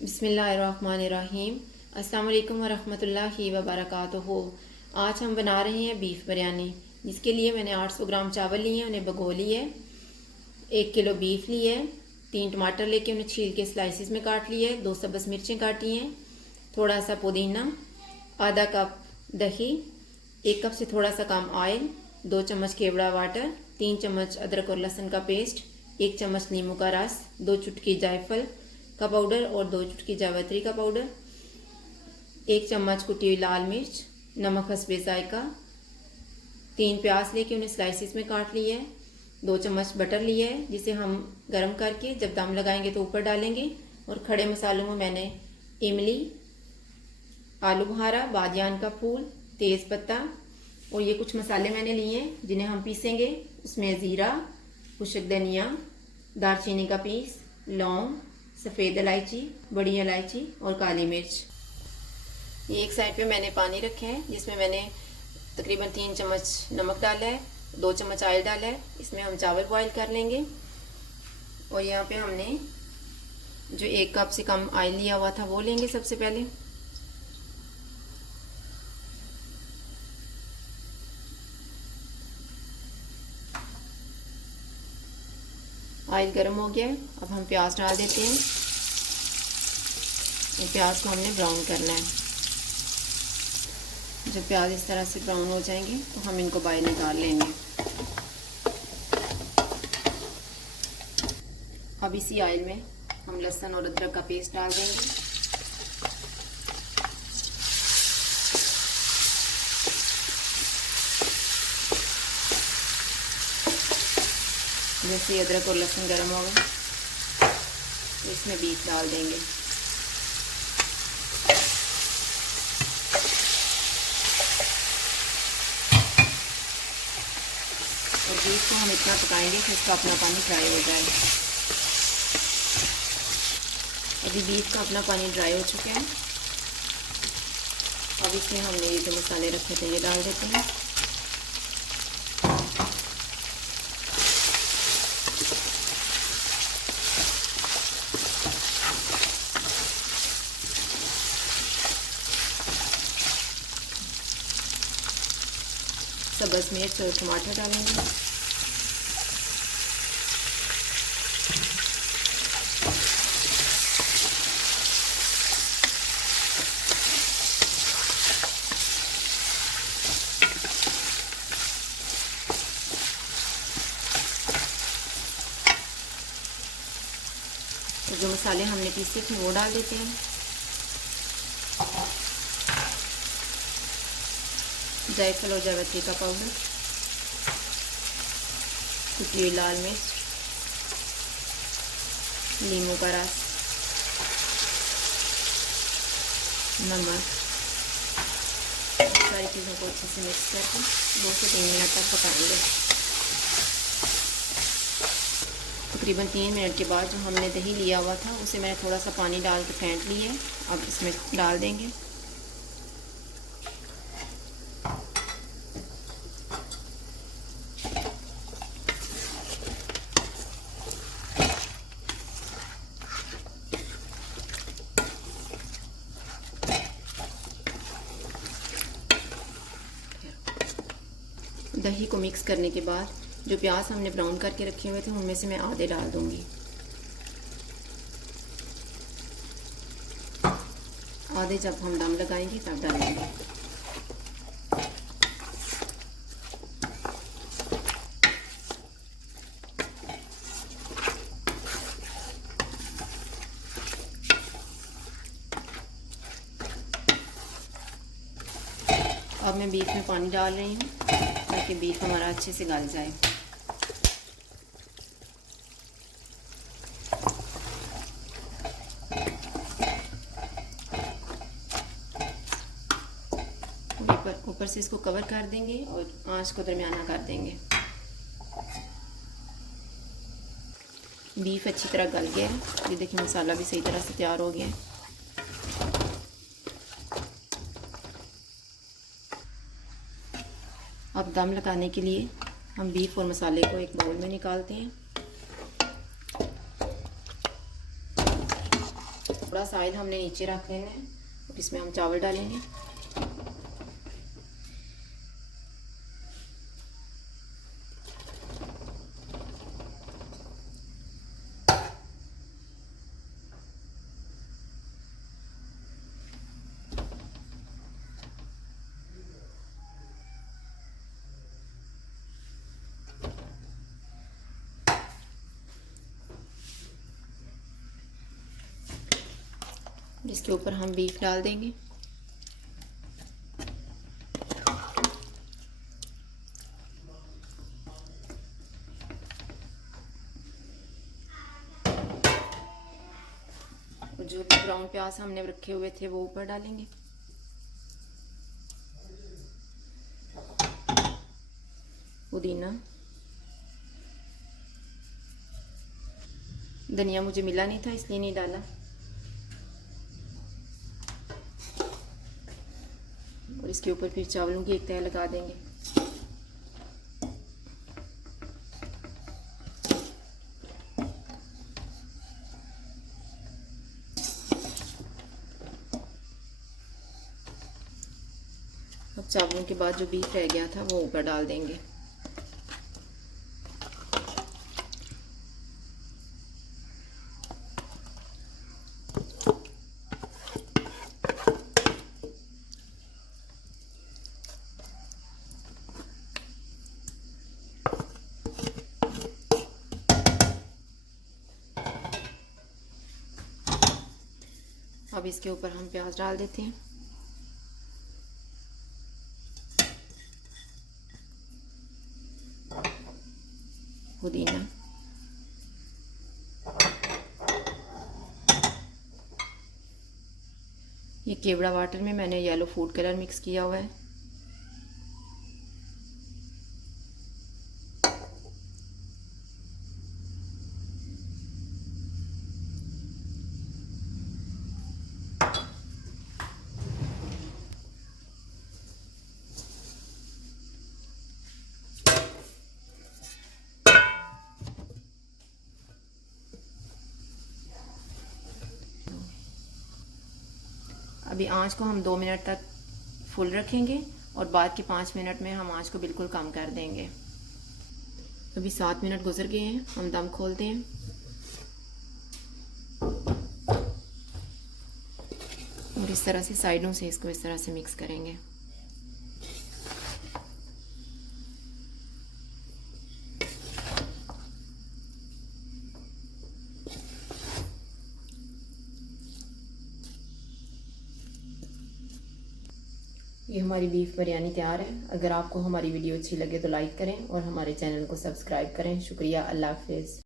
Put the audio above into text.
बिस्मिल्लाहिर्रहमानिर्रहीम। अस्सलाम वालेकुम वरहमतुल्लाहि वबरकातुहू। आज हम बना रहे हैं बीफ बिरयानी, जिसके लिए मैंने 800 ग्राम चावल लिए हैं, उन्हें भिगो लिए। 1 किलो बीफ लिए, 3 टमाटर लेके उन्हें छील के स्लाइसिस में काट लिए, 2 सब्ज़ मिर्चें काटी हैं, थोड़ा सा पुदीना, आधा कप दही, 1 कप से थोड़ा सा कम ऑयल, 2 चम्मच केवड़ा वाटर, 3 चम्मच अदरक और लहसुन का पेस्ट, 1 चम्मच नींबू का रस, 2 चुटकी जायफल का पाउडर और 2 चुटकी जावित्री का पाउडर, 1 चम्मच कुटी हुई लाल मिर्च, नमक हस्बे जायका, 3 प्याज लेके उन्हें स्लाइसिस में काट लिए है, 2 चम्मच बटर लिए है जिसे हम गरम करके जब दम लगाएंगे तो ऊपर डालेंगे। और खड़े मसालों में मैंने इमली, आलू बुखारा, बादियान का फूल, तेज़ पत्ता और ये कुछ मसाले मैंने लिए हैं जिन्हें हम पीसेंगे। उसमें ज़ीरा, खुशक धनिया, दालचीनी का पीस, लौंग, सफ़ेद इलायची, बड़ी इलायची और काली मिर्च। ये एक साइड पे मैंने पानी रखे हैं जिसमें मैंने तकरीबन 3 चम्मच नमक डाला है, 2 चम्मच ऑयल डाला है। इसमें हम चावल बॉईल कर लेंगे। और यहाँ पे हमने जो 1 कप से कम ऑयल लिया हुआ था वो लेंगे सबसे पहले। ऑयल गर्म हो गया है, अब हम प्याज डाल देते हैं। ये प्याज को हमने ब्राउन करना है। जब प्याज इस तरह से ब्राउन हो जाएंगे तो हम इनको बाहर निकाल लेंगे। अब इसी ऑयल में हम लहसुन और अदरक का पेस्ट डाल देंगे। जैसे अदरक और लहसुन गर्म हो गए तो इसमें बीफ डाल देंगे। और बीफ को हम इतना पकाएंगे कि इसका अपना पानी ड्राई हो जाए। अभी बीफ का अपना पानी ड्राई हो चुका है। अब इसमें हमने ये जो मसाले रखे थे ये डाल देते हैं। सब्ज़ मिर्च और टमाटर डालेंगे। तो जो मसाले हमने पीसे थे वो डाल देते हैं। जायफल और जावित्री का पाउडर, कुटी हुई लाल मिर्च, नींबू का रस, नमक, सारी चीज़ों को अच्छे से मिक्स करके 2 से 3 मिनट तक पकाएंगे। तकरीबन 3 मिनट के बाद जो हमने दही लिया हुआ था उसे मैंने थोड़ा सा पानी डाल के फेंट लिया है। अब इसमें डाल देंगे। दही को मिक्स करने के बाद जो प्याज हमने ब्राउन करके रखे हुए थे उनमें से मैं आधे डाल दूंगी। आधे जब हम दम लगाएंगे तब डालेंगे। अब मैं बीफ में पानी डाल रही हूँ ताकि बीफ हमारा अच्छे से गल जाए। ऊपर से इसको कवर कर देंगे और आंच को दरमियाना कर देंगे। बीफ अच्छी तरह गल गया है। ये देखिए मसाला भी सही तरह से तैयार हो गया है। अब दम लगाने के लिए हम बीफ और मसाले को एक बाउल में निकालते हैं। थोड़ा थोड़ा सा आयल हमने नीचे रख लेना है और इसमें हम चावल डालेंगे। इसके ऊपर हम बीफ डाल देंगे। और जो ब्राउन प्याज हमने रखे हुए थे वो ऊपर डालेंगे। पुदीना, धनिया मुझे मिला नहीं था इसलिए नहीं डाला। और इसके ऊपर फिर चावलों की एक तह लगा देंगे। अब चावलों के बाद जो बीफ रह गया था वो ऊपर डाल देंगे। अब इसके ऊपर हम प्याज डाल देते हैं। पुदीना, ये केवड़ा वाटर में मैंने येलो फूड कलर मिक्स किया हुआ है। अभी आंच को हम 2 मिनट तक फुल रखेंगे और बाद के 5 मिनट में हम आंच को बिल्कुल कम कर देंगे। अभी 7 मिनट गुजर गए हैं, हम दम खोलते हैं। और इस तरह से साइडों से इसको इस तरह से मिक्स करेंगे। ये हमारी बीफ बिरयानी तैयार है। अगर आपको हमारी वीडियो अच्छी लगे तो लाइक करें और हमारे चैनल को सब्सक्राइब करें। शुक्रिया। अल्लाह हाफिज़।